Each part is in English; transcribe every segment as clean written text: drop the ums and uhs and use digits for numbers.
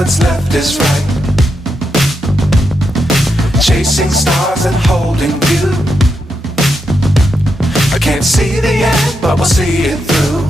what's left is right. Chasing stars and holding you. I can't see the end, but we'll see it through.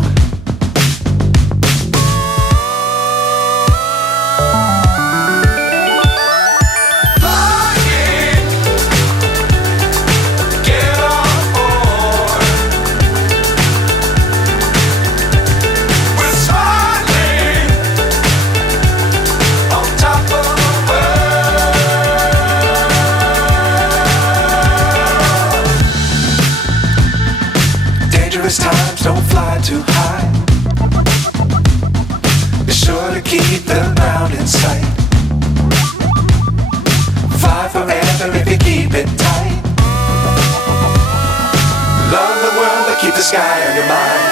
Times don't fly too high. Be sure to keep the ground in sight. Fly forever if you keep it tight. Love the world but keep the sky on your mind.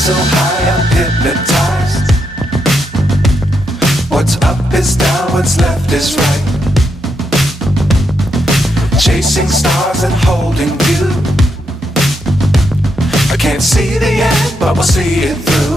So high I'm hypnotized. What's up is down, what's left is right. Chasing stars and holding you. I can't see the end, but we'll see it through.